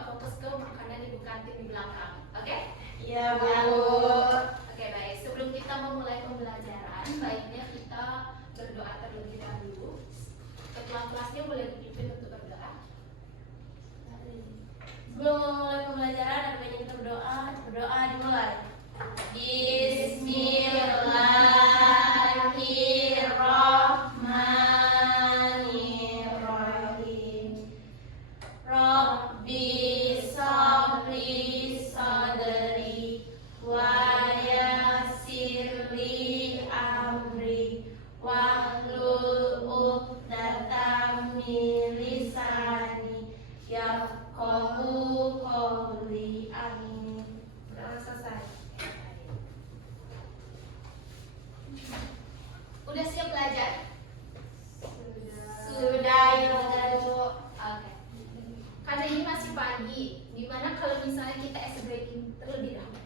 nggak fokus ke makanan ibu kantin di belakang. Oke? Iya, Bu. Oke, baik. Sebelum kita memulai pembelajaran, baiknya kita berdoa terlebih dahulu. Ketua kelasnya boleh dipimpin untuk berdoa. Sebelum memulai pembelajaran, ada baiknya kita berdoa. Berdoa dimulai. Bismillahirrahmanirrahim. Rabbi shrahli sadri wa yassirli amri wahlul 'uqdatam min lisani yafqahu qawli. Amin. Sudah selesai. Udah siap belajar? Sudah ya, Bu. Oke. Karena ini masih pagi, gimana kalau misalnya kita ice breaking terlebih dahulu?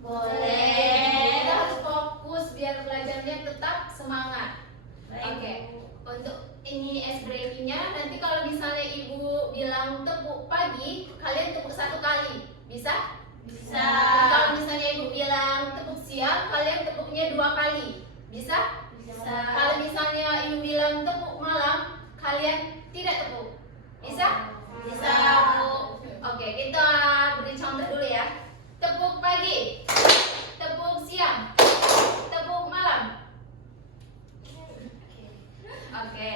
Boleh. Kita harus fokus biar belajarnya tetap semangat. Baik, Oke. Bu. Untuk ini ice breakingnya, nanti kalau misalnya ibu bilang tepuk pagi, kalian tepuk 1 kali, bisa? Bisa. Kalau misalnya ibu bilang tepuk siang, kalian tepuknya 2 kali, bisa? Bisa. Kalau misalnya ibu bilang tepuk malam, kalian tidak tepuk, bisa? Bisa, Bu. Oke, kita beri contoh dulu ya. Tepuk pagi, tepuk siang, tepuk malam. Oke,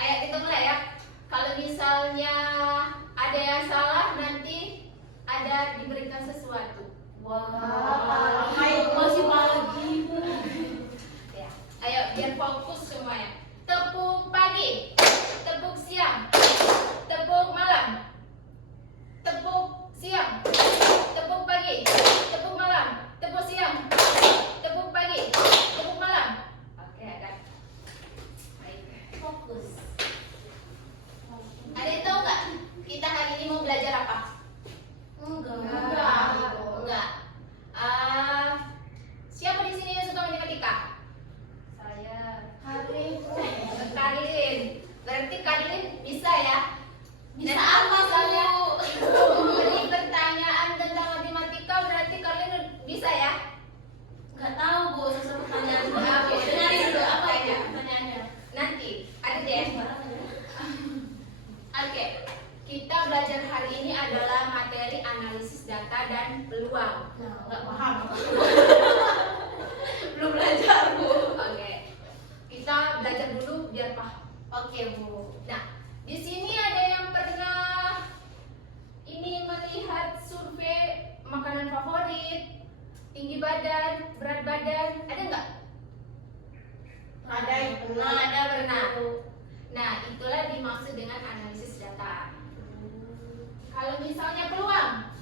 ayo kita mulai ya. Kalau misalnya ada yang salah, nanti ada diberikan sesuatu. Wah, masih pagi, Bu. Ya, ayo biar fokus semuanya. Tepuk pagi, tepuk siang, tepuk malam, tepuk siang, tepuk pagi, tepuk malam, tepuk siang, tepuk pagi, tepuk malam. Oke, kan? Baik. Fokus. Ada yang tahu nggak kita hari ini mau belajar apa? Enggak. Enggak. Siapa di sini yang suka matematika? Saya. Karin. Berarti Karin bisa ya? Bisa Dan apa, misalnya Bu? ibu memberi pertanyaan tentang matematika, berarti kalian bisa ya? Enggak tahu, Bu, sesuatu pertanyaan. Oke. Dengarin dulu apa ya pertanyaannya. Nanti ada deh. Oke, kita belajar hari ini adalah materi analisis data dan peluang. Nah, enggak paham. Belum belajar, Bu. Oke, kita belajar dulu biar paham. Oke, Bu. Nah, di sini ada yang pernah ini melihat survei makanan favorit, tinggi badan, berat badan, ada nggak? Ada yang pernah. Ada pernah. Nah, itulah dimaksud dengan analisis data. Kalau misalnya peluang,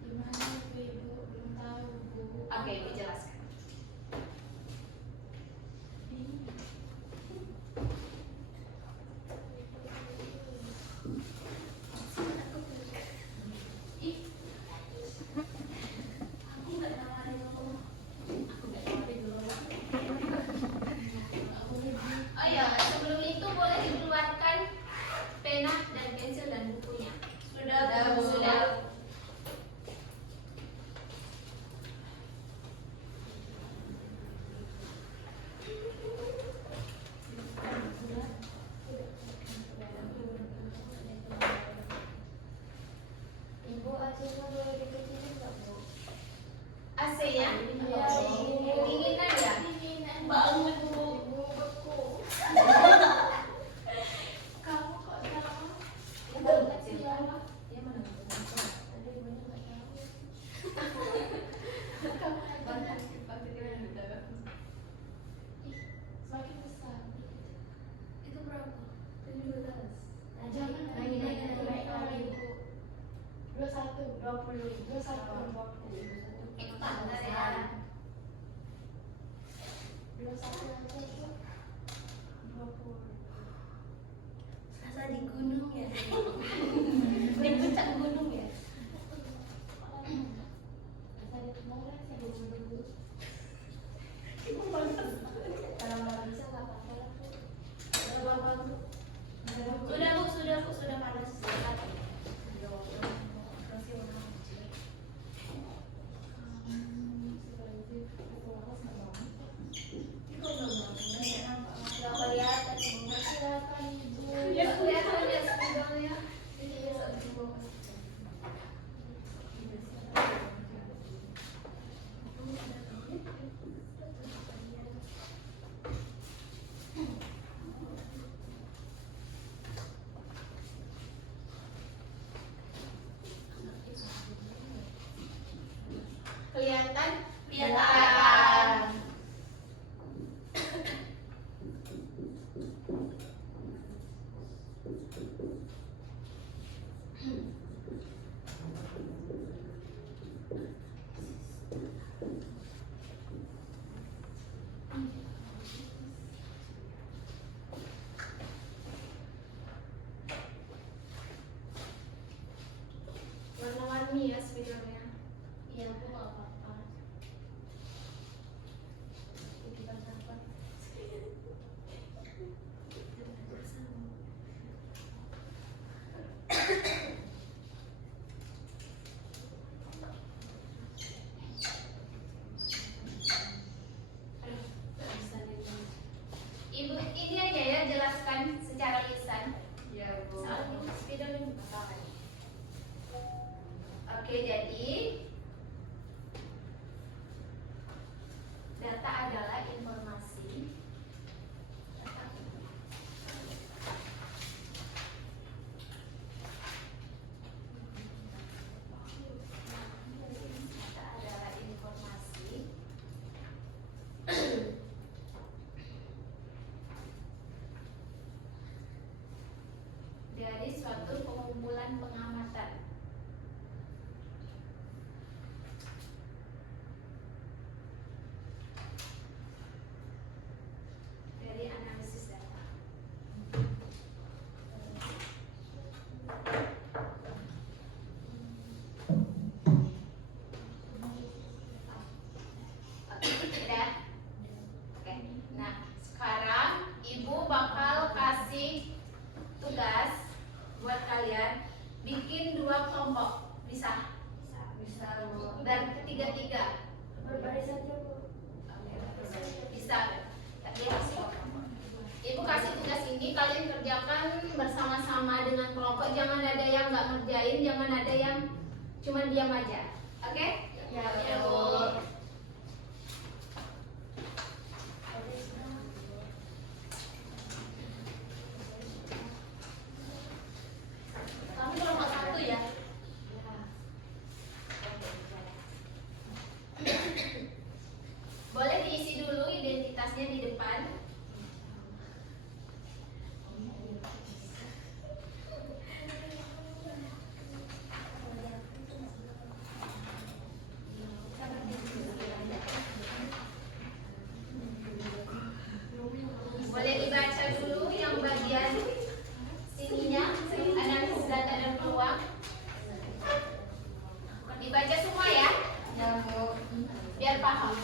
Gimana itu, Ibu? Belum tahu, Bu. oke, Ibu jelaskan. Aku enggak nawarin aku. Oh ya, sebelum itu boleh dikeluarkan pena dan pensil dan bukunya. Sudah, Bu. Sudah. Ibu, AC-nya boleh dikecilin nggak, Bu? AC-nya? Iya, Kedinginan ya? Dinginan banget, Bu. Ibu, beku. Kamu kok sekarang? Itu kecil. Siapa? Dia mana? Ada ibunya nggak tahu. Kamu aja. Ih, semakin besar. Itu berapa? 17. Nah, jangan naik lagi, Bu. 21, 20, 21, 20. Itu standar ya. 21 aja, Bu. 20. Serasa di gunung ya. Di puncak gunung ya. Serasa di Timor saya dulu. Kalau nggak bisa nggak apa-apa lah, Bu. Udah apa-apa, Bu. Sudah, Bu, sudah panas. dikerjakan Ibu. Ya kelihatan ya spidolnya. Ini ya saat dibawa. Kelihatan? Kelihatan. Warna-warni ya spidolnya. Iya Bu, nggak apa-apa. Titipan sahabat. Nggak bisa dilihat. Ibu ini aja ya jelaskan secara lisan. Ya, Bu. Soalnya spidol ini bakalan. Oke, jadi data adalah informasi. Data adalah informasi dari suatu pengumpulan pengamatan. Dari analisis data. Oke, udah? Oke. Nah, sekarang Ibu bakal kasih tugas buat kalian bikin 2 kelompok. Bisa? Bisa, Bu. Dan ketiga-tiga. Berbaris saja Bu. Bisa. Dia kasih. Ibu kasih tugas ini, kalian kerjakan bersama-sama dengan kelompok. Jangan ada yang nggak ngerjain, jangan ada yang cuma diam aja. Oke? Ya, Bu. Kami kelompok 1 ya. Boleh diisi dulu identitasnya di depan. Boleh dibaca dulu yang bagian sininya, analisis data dan peluang. Dibaca semua ya, Ya, Bu. biar paham.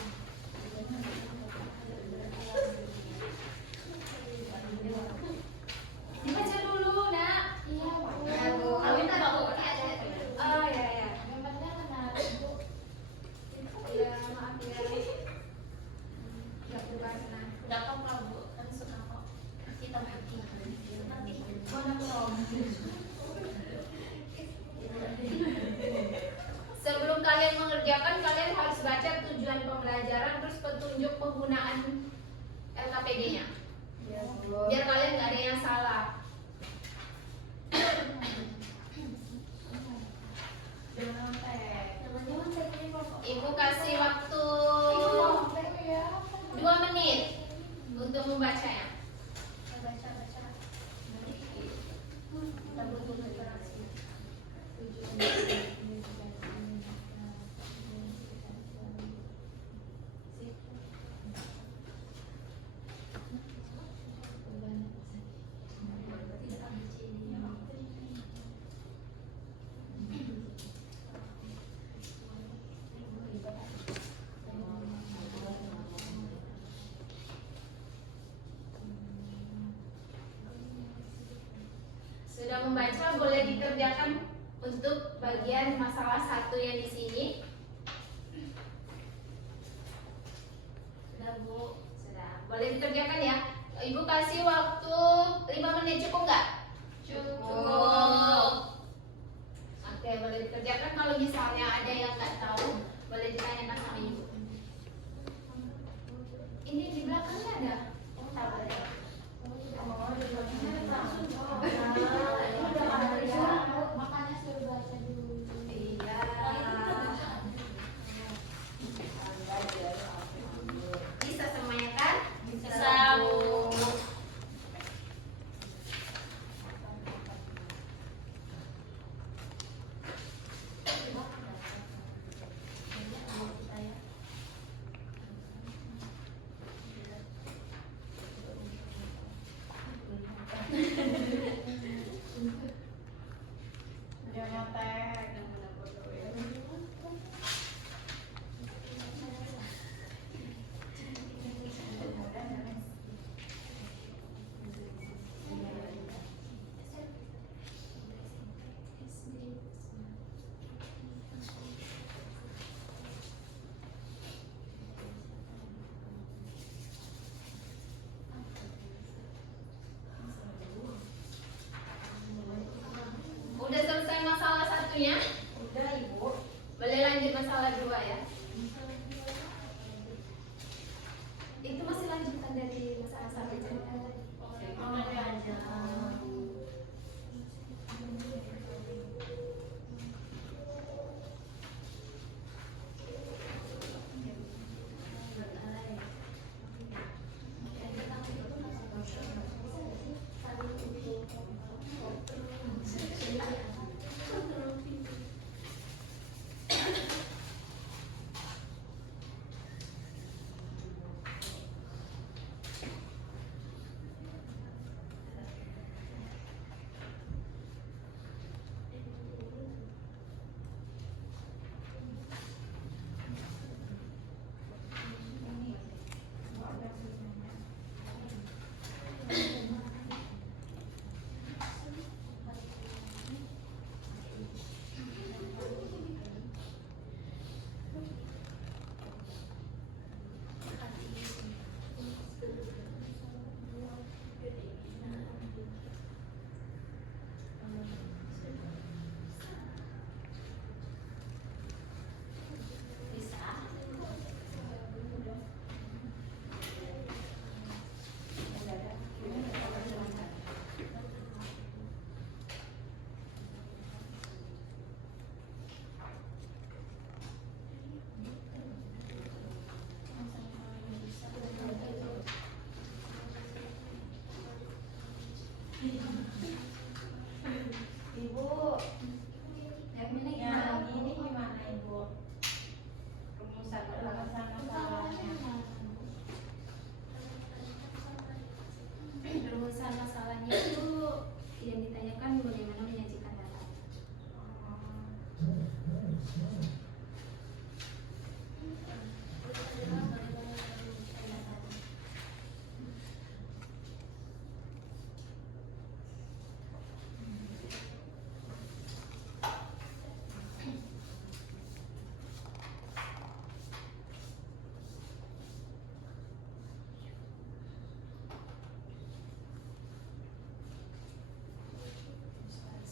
Dibaca dulu, Nak. Iya Bu. Ya, Bu. Kami tak mau Oh ya ya. gambarnya menarik Bu. Ya maaf ya. Gak berwarna. Udah apa Bu? Kami suka kok. Kita putih. Nanti Warna prom. Sebelum kalian mengerjakan, kalian harus baca tujuan pembelajaran terus petunjuk penggunaan LKPD-nya. Ya, Bu. Biar kalian nggak ada yang salah. namanya mantek ini kelompok. Ibu kasih waktu Ya. 2 menit untuk membacanya. Baca. Kita butuh interaksi. Sudah membaca, boleh dikerjakan untuk bagian masalah 1 yang di sini. Sudah Bu, sudah. Boleh dikerjakan ya. Ibu kasih waktu 5 menit cukup nggak? Cukup. Oke, boleh dikerjakan. Kalau misalnya ada yang nggak tahu, boleh ditanyakan sama ibu. Ini di belakangnya ada. Oh, tak ada. Makanya suruh baca dulu. Iya. Bisa semuanya kan? Bisa, Bu. Udah selesai masalah satunya? Udah, Ibu. Boleh lanjut masalah 2 ya? Itu masih lanjutan dari masalah 1 cerita tadi. Ibu, yang ini gimana, Ibu? Rumusan masalahnya. Rumusan masalahnya itu yang ditanyakan bagaimana menyajikan data.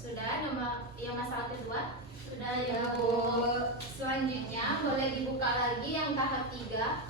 Sudah nomor yang masalah kedua? Sudah Ya, ya, Bu. Selanjutnya boleh dibuka lagi yang tahap 3.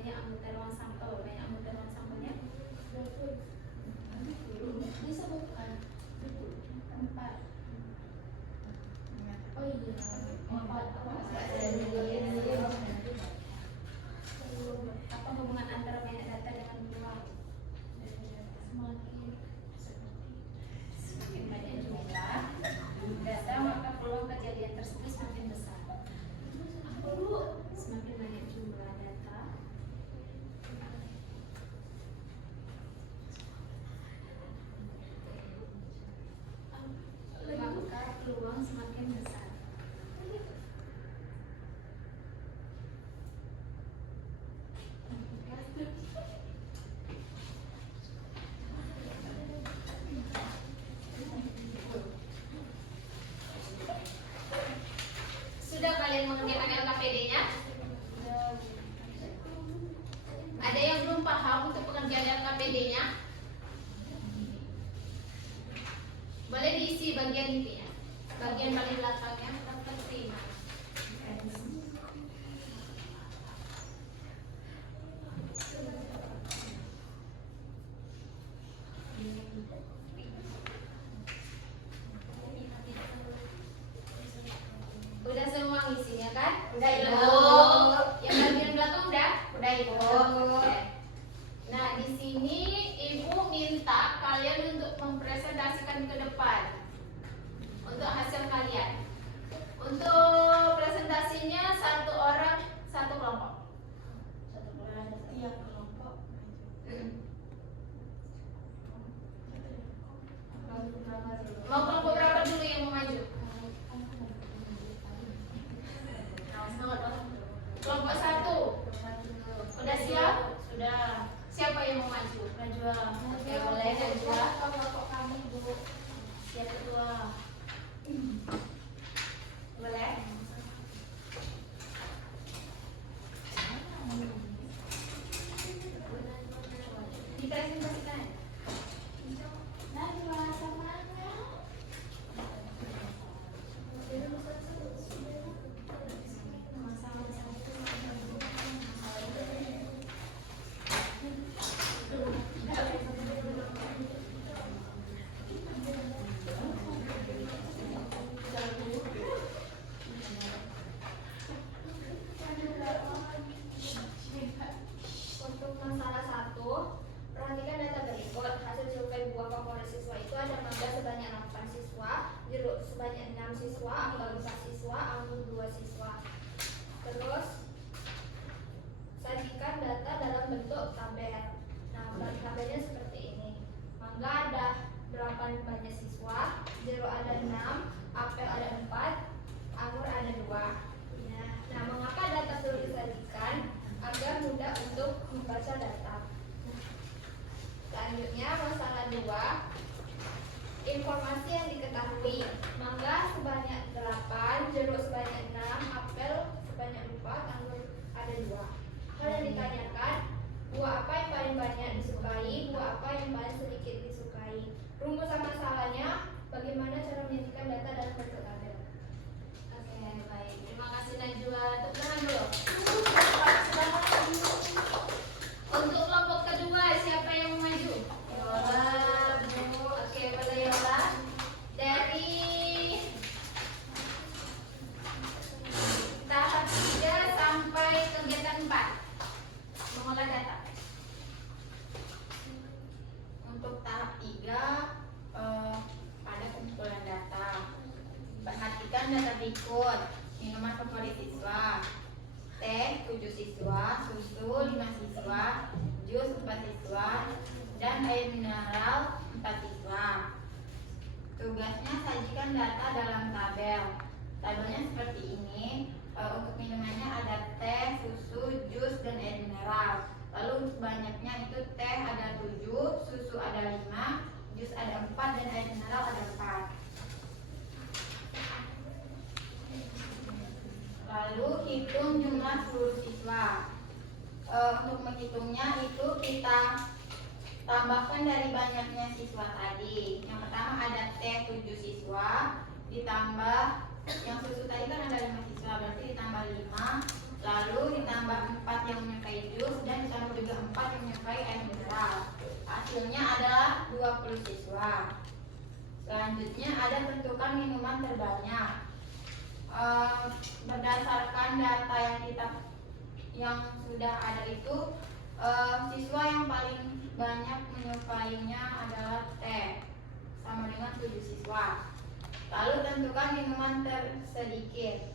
banyak anggota ruang sampel. Banyak anggota ruang sampelnya? Disebutkan 4. Oh iya. 4. Apa hubungan antara banyak data dengan ruang? Semakin banyak jumlah data, maka peluang kejadian tersebut semakin besar. Semakin banyak jumlah data, maka peluang semakin besar. Sudah kalian mengerjakan LKPD-nya? Ada yang belum paham untuk pengerjaan LKPD-nya? Boleh diisi bagian intinya. Bagian paling belakangnya dapat terima. Udah semua ngisinya kan? Udah, Ibu. Yang bagian belakang udah? Udah, Ibu. Oke. Nah, di sini Ibu minta kalian untuk mempresentasikan ke depan untuk hasil kalian. Untuk presentasinya satu orang satu kelompok. Tiap kelompok. Mau kelompok berapa dulu yang mau maju? Kelompok 1. Udah siap? Sudah. Siapa yang mau maju? Najwa. Oke, boleh Najwa. Kelompok kami, Bu. Siap ketua. Boleh? Dipresentasikan. Najwa semangat. Untuk masalah 1, perhatikan data berikut. Hasil survei buah favorit siswa itu ada mangga sebanyak 8 siswa, jeruk sebanyak 6 siswa, anggur 4 siswa, anggur 2 siswa. Terus sajikan data dalam bentuk tabel. Nah, tabelnya seperti ini. Mangga ada 8 banyak siswa, jeruk ada 6, apel ada 4, anggur ada 2. Nah, mengapa data perlu disajikan? Agar mudah untuk membaca data. Selanjutnya masalah 2, informasi yang diketahui. Mangga sebanyak 8, jeruk sebanyak 6, apel sebanyak 4, anggur ada 2. Hal yang ditanyakan, buah apa yang paling banyak disukai, buah apa yang paling sedikit disukai. Rumusan masalahnya, bagaimana cara menyajikan data dalam bentuk tabel. Oke, baik. Terima kasih Najwa. Tepuk tangan dulu. Untuk kelompok kedua, siapa yang mau maju? Yola, Bu. Oke, pada Yola. Dari tahap 3 sampai kegiatan 4, mengolah data. Untuk tahap 3 pada pengumpulan data. Perhatikan data berikut. Minuman favorit siswa. Teh 7 siswa, susu 5 siswa, jus 4 siswa, dan air mineral 4 siswa. Tugasnya sajikan data dalam tabel. Tabelnya seperti ini. Untuk minumannya ada teh, susu, jus, dan air mineral. Lalu banyaknya itu teh ada 7, susu ada 5, jus ada 4, dan air mineral ada 4. Lalu hitung jumlah seluruh siswa. Untuk menghitungnya itu kita tambahkan dari banyaknya siswa tadi. Yang pertama ada teh 7 siswa, ditambah yang susu tadi kan ada 5 siswa, berarti ditambah 5. Lalu ditambah 4 yang menyukai jus, dan hasilnya adalah 20 siswa. Selanjutnya ada tentukan minuman terbanyak. Berdasarkan data yang sudah ada itu, siswa yang paling banyak menyukainya adalah teh, sama dengan 7 siswa. Lalu tentukan minuman tersedikit.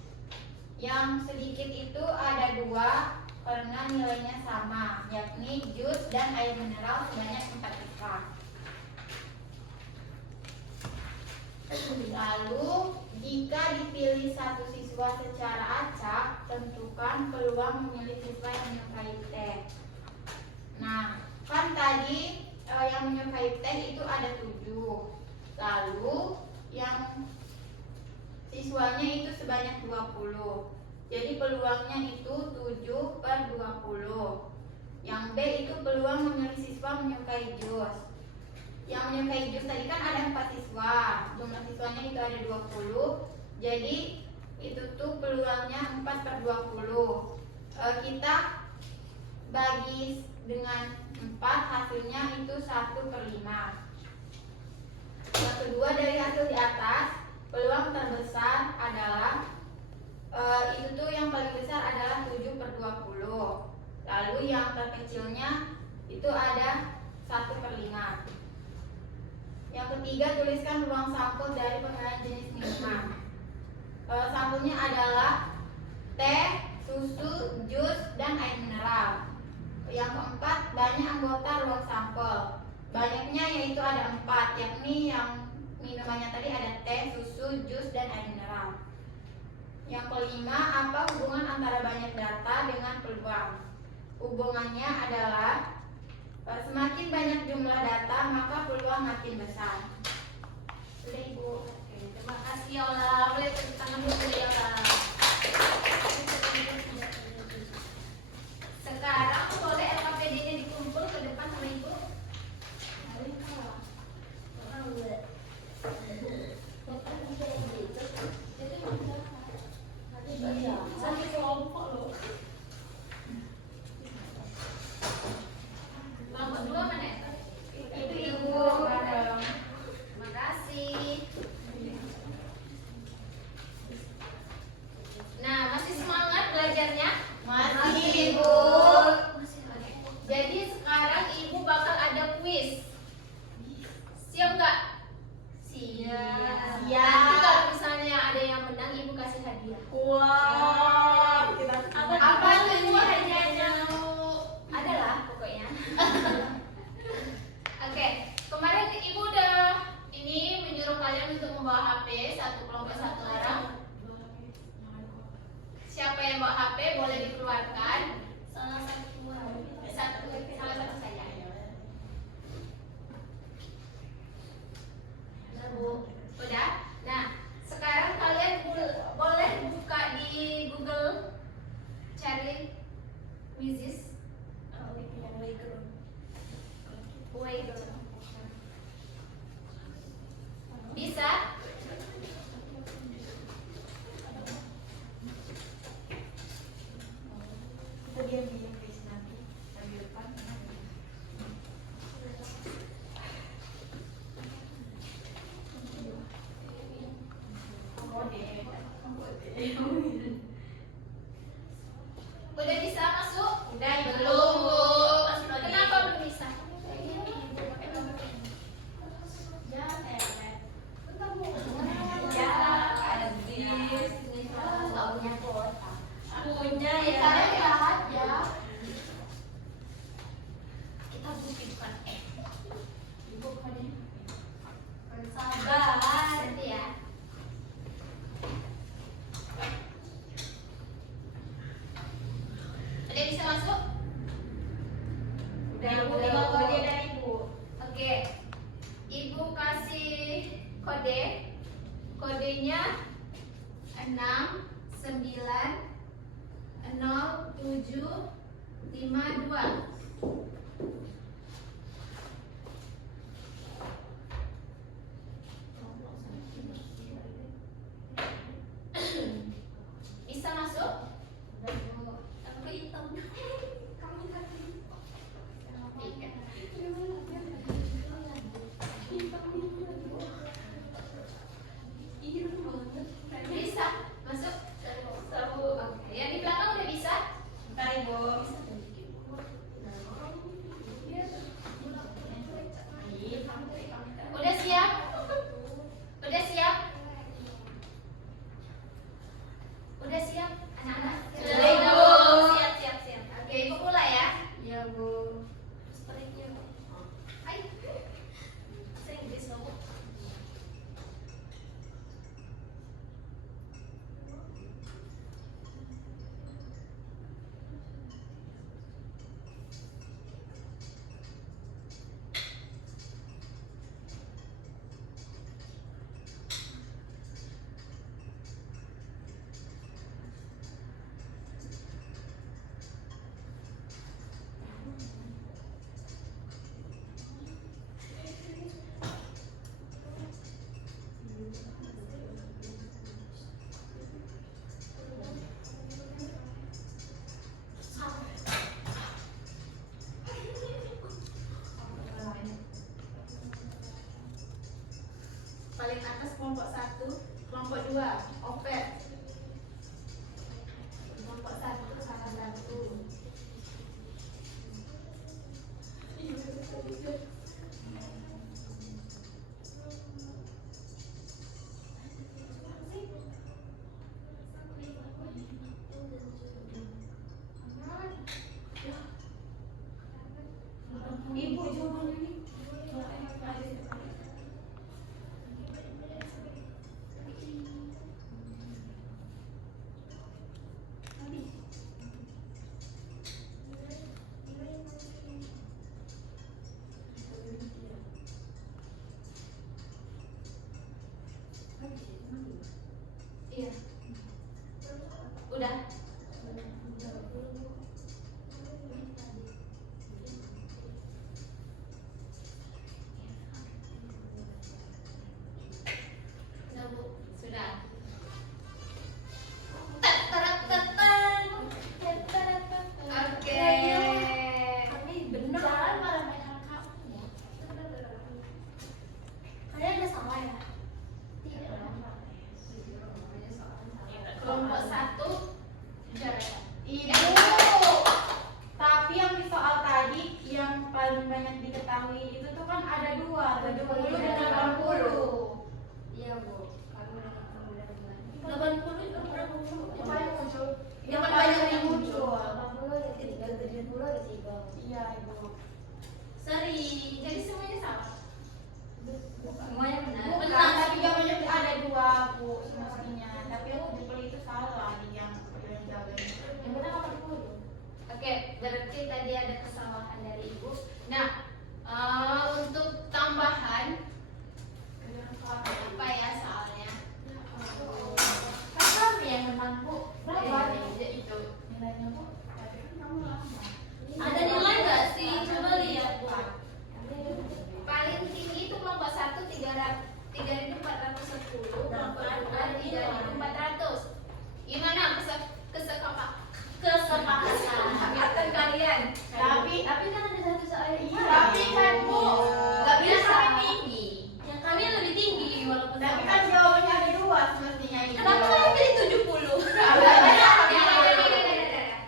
Yang sedikit itu ada 2 karena nilainya sama, yakni jus dan air mineral sebanyak 4 siswa. Lalu jika dipilih 1 siswa secara acak, tentukan peluang memilih siswa yang menyukai teh. Nah, kan tadi yang menyukai teh itu ada 7. Lalu yang siswanya itu sebanyak 20. Jadi peluangnya itu 7/20. Yang B itu peluang memilih siswa menyukai jus. Yang menyukai jus tadi kan ada 4 siswa. Jumlah siswanya itu ada 20. Jadi itu tuh peluangnya 4/20. Kita bagi dengan 4, hasilnya itu 1/5. Yang kedua dari hasil di atas, peluang terbesar adalah itu tuh yang paling besar adalah 7/20. Lalu yang terkecilnya itu ada 1/5. Yang ketiga, tuliskan ruang sampel dari pemilihan jenis minuman. Sampelnya adalah teh, susu, jus, dan air mineral. Yang keempat, banyak anggota ruang sampel. Banyaknya yaitu ada 4, yakni yang minumannya tadi ada teh, susu, jus, dan air mineral. Yang kelima, apa hubungan antara banyak data dengan peluang? Hubungannya adalah semakin banyak jumlah data, maka peluang makin besar. Sudah Ibu. Oke, terima kasih Yola. Boleh tepuk tangan dulu ya Yola. Sekarang boleh LKPD-nya dikumpul ke depan sama Ibu. Sampai kelompok loh. Kelompok 2 mana? Itu Ibu. Terima kasih. Nah, masih semangat belajarnya? Masih Ibu. Jadi sekarang Ibu bakal ada kuis. Siap nggak? Siap. Nanti kalau misalnya ada yang menang, Ibu kasih hadiah. Wow. Apa tuh Ibu hadiahnya? Adalah pokoknya. Oke, kemarin Ibu udah ini menyuruh kalian untuk membawa HP satu kelompok 1 orang. Siapa yang bawa HP boleh dikeluarkan. Salah satu. Salah satu saja. Udah? Nah, sekarang kalian boleh buka di Google, cari Wizis. Bisa? Udah bisa masuk? Udah, Ibu. Belum, Bu. Kenapa belum bisa? Punya ya. Kita bukan sabar. Nanti ya. Ada yang bisa masuk? Udah Ibu, terima kode dari Ibu. Oke. Ibu kasih kode. Kodenya 690752. Bisa masuk? Aku hitam. Kamu paling atas kelompok 1, kelompok 2 opet. Kelompok 1 salah satu. Ibu jawabannya nih. Iya. Udah. Sudah, Bu. Sudah. Oke. Tapi benar. Jangan marah-marah kamu ya. Kalian ada salah ya? Tidak. Kelompok 1 Ibu. Tapi yang di soal tadi yang paling banyak diketahui itu tuh kan ada 2, 70 dan 80. Iya, Bu. Kamu udah 80 itu berapa? Yang paling muncul. Yang paling banyak yang muncul. 80 ada 3, 70 ada 3. Iya, Ibu. sering. Jadi semuanya salah. Semuanya benar. Bukan, tapi yang banyak ada 2, Bu, semestinya. Tapi yang 70 itu salah di yang jauh. Yang benar 80. Oke, berarti tadi ada kesalahan dari Ibu. Nah, untuk tambahan apa ya soalnya? Kan kami yang menang, Bu. Berapa? Itu. Nilainya, Bu. Tapi kan kamu lama. Ada nilai nggak sih? Coba lihat, Bu. Paling tinggi itu kelompok 1 3.410, kelompok 2 3.400. Gimana kesepakatan kalian? Tapi Tapi kan ada satu soal yang iya, tapi kan, Bu, Nggak bisa bisa. sampai tinggi. yang kami lebih tinggi walaupun Tapi sama. kan jawabannya ada 2 semestinya itu. Kenapa kalian pilih 70?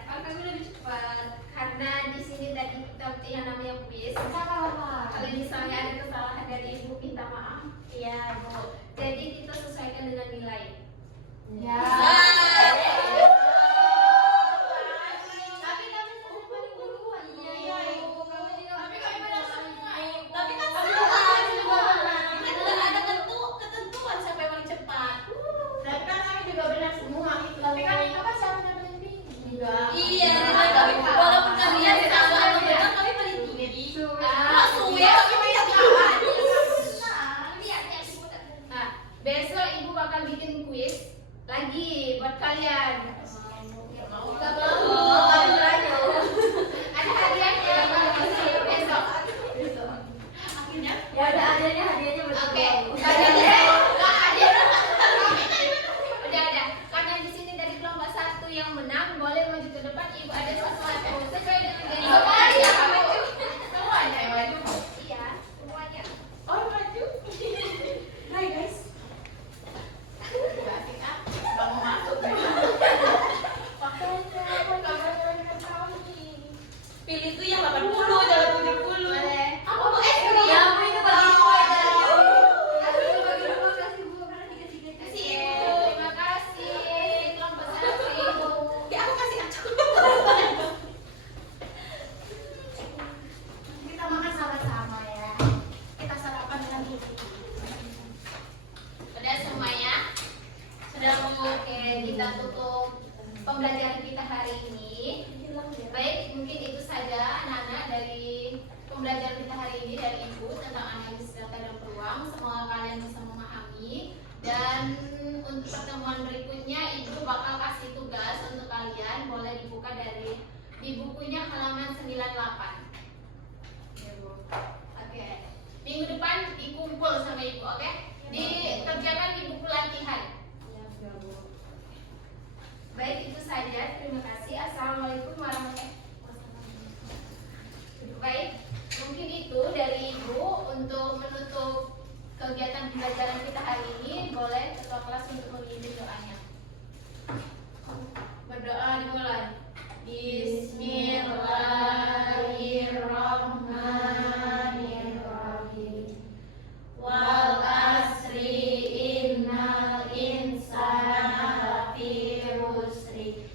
Kami lebih cepat karena di sini tadi kita yang namanya quiz. Salah. Kalau misalnya ada kesalahan dari Ibu minta maaf. Iya, Bu. Jadi kita sesuaikan dengan nilai. Ya. Tapi kami selalu paling duluan. Iya, Ibu. Tapi kami benar semua. Tapi kan Tapi salah. kan juga benar. Kan ada ketentuan siapa yang paling cepat. Tapi kan kami juga benar semua itu. Tapi kan itu kan siapa yang paling tinggi? Enggak. Iya, kami walaupun kalian salah atau benar kami paling tinggi. Langsung ya kami tidak kalah. Nah, besok Ibu bakal bikin quiz lagi buat kalian. Nggak mau. Ada hadiahnya besok. Ya ada hadiahnya betul. Oke, nggak ada. Udah ada. Karena di sini dari kelompok 1 yang menang boleh maju ke depan. Ibu ada sesuatu sesuai dengan garis. Semuanya yang maju. Iya, semuanya. Oh, maju. Hai guys. Enggak sih, Kak. Enggak mau masuk. Pilih tuh yang 80 jangan 70. Boleh. Apa Bu? Ya, Bu itu bagi Bu aja. Kasih Ibu. Terima kasih. Kelompok 1 Ibu. Ya aku kasih aja. Kita makan sama-sama ya. Kita sarapan dengan Ibu. Udah semuanya? Sudah Bu. Oke, kita tutup pembelajaran kita hari ini. Baik, mungkin itu saja anak-anak dari pembelajaran kita hari ini dari Ibu tentang analisis data dan peluang. Semoga kalian bisa memahami. Dan untuk pertemuan berikutnya Ibu bakal kasih tugas untuk kalian. Boleh dibuka di bukunya halaman 98. Ya, Bu. Oke. Minggu depan dikumpul sama Ibu, oke? Dikerjakan di buku latihan. Baik, itu saja. Terima kasih. Assalamualaikum warahmatullahi wabarakatuh. Baik, mungkin itu dari Ibu untuk menutup kegiatan pembelajaran kita hari ini, boleh ketua kelas untuk memimpin doanya. Berdoa dimulai. Bismillahirrahmanirrahim. Wal asri innal insana lafi khusri